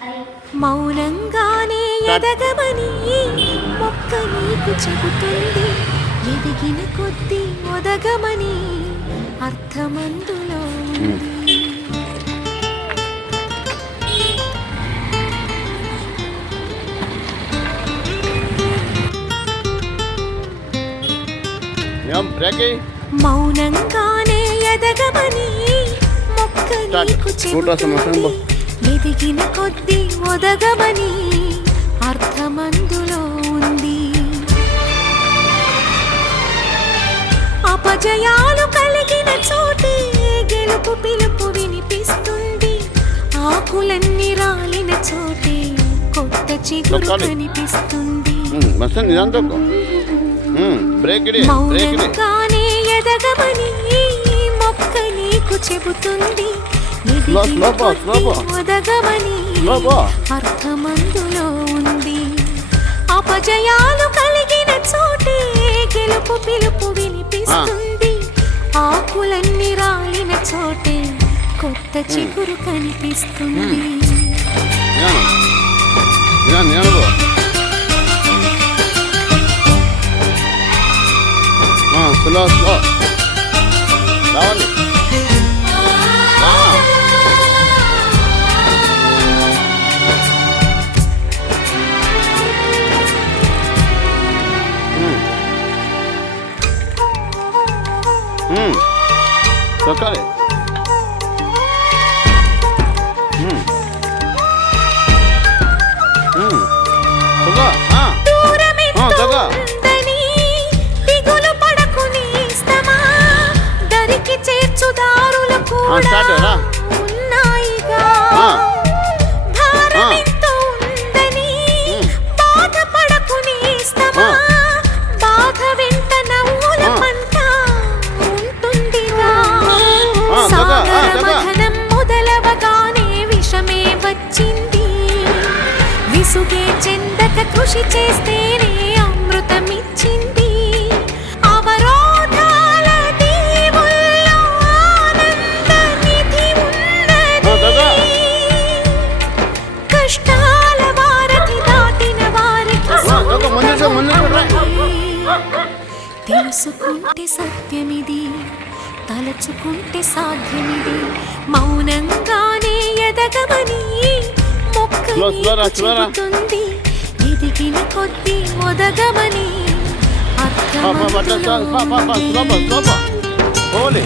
మౌనంగానే ఎదగమని మొక్క నీకు చెబుతుంది. ఎదిగిన కొద్దీ ఒదగమని అర్థమందులో ఉంది. మౌనంగానే ఎదగమని మొక్క నీకు చెబుతుంది. ఎదిగిన కొద్దీ ఒదగమని అర్థమందులో ఉంది. అపజయాలు కలిగిన చోటే గెలుపు పిలుపు వినిపిస్తుంది. ఆకులన్నీ రాలిన చోటే కొత్త చిగురు కనిపిస్తుంది. మౌనంగానే ఎదగమని మొక్క నీకు చెబుతుంది. ఒదగమని అర్థమందులో ఉంది. అపజయాలు కలిగిన చోటే గెలుపు పిలుపు వినిపిస్తుంది. ఆకులన్నీ రాలిన చోటే కొత్త చిగురు కనిపిస్తుంది. స్లో స్లో రావాలి. సొక్కాలి. చేర్చుదారులు కూడా ఉన్నాయిగా. భారమెంతో ఉందని బాధపడకు నేస్తమా. బాధ వెంట నవ్వుల పంట ఉంటుందిగా. సాగరమథనం మొదలవగానే విషమే వచ్చింది. విసుగే చెందక కృషి చేస్తేనే అమృతమిచ్చింది. తెలుసుకుంటే సత్యమిది, తలచుకుంటే సాధ్యమిది. మౌనంగానే ఎదగమని మొక్క చెబుతుంది. ఎదిగిన కొద్దీ ఒదగమని అర్థమందులో ఉంది.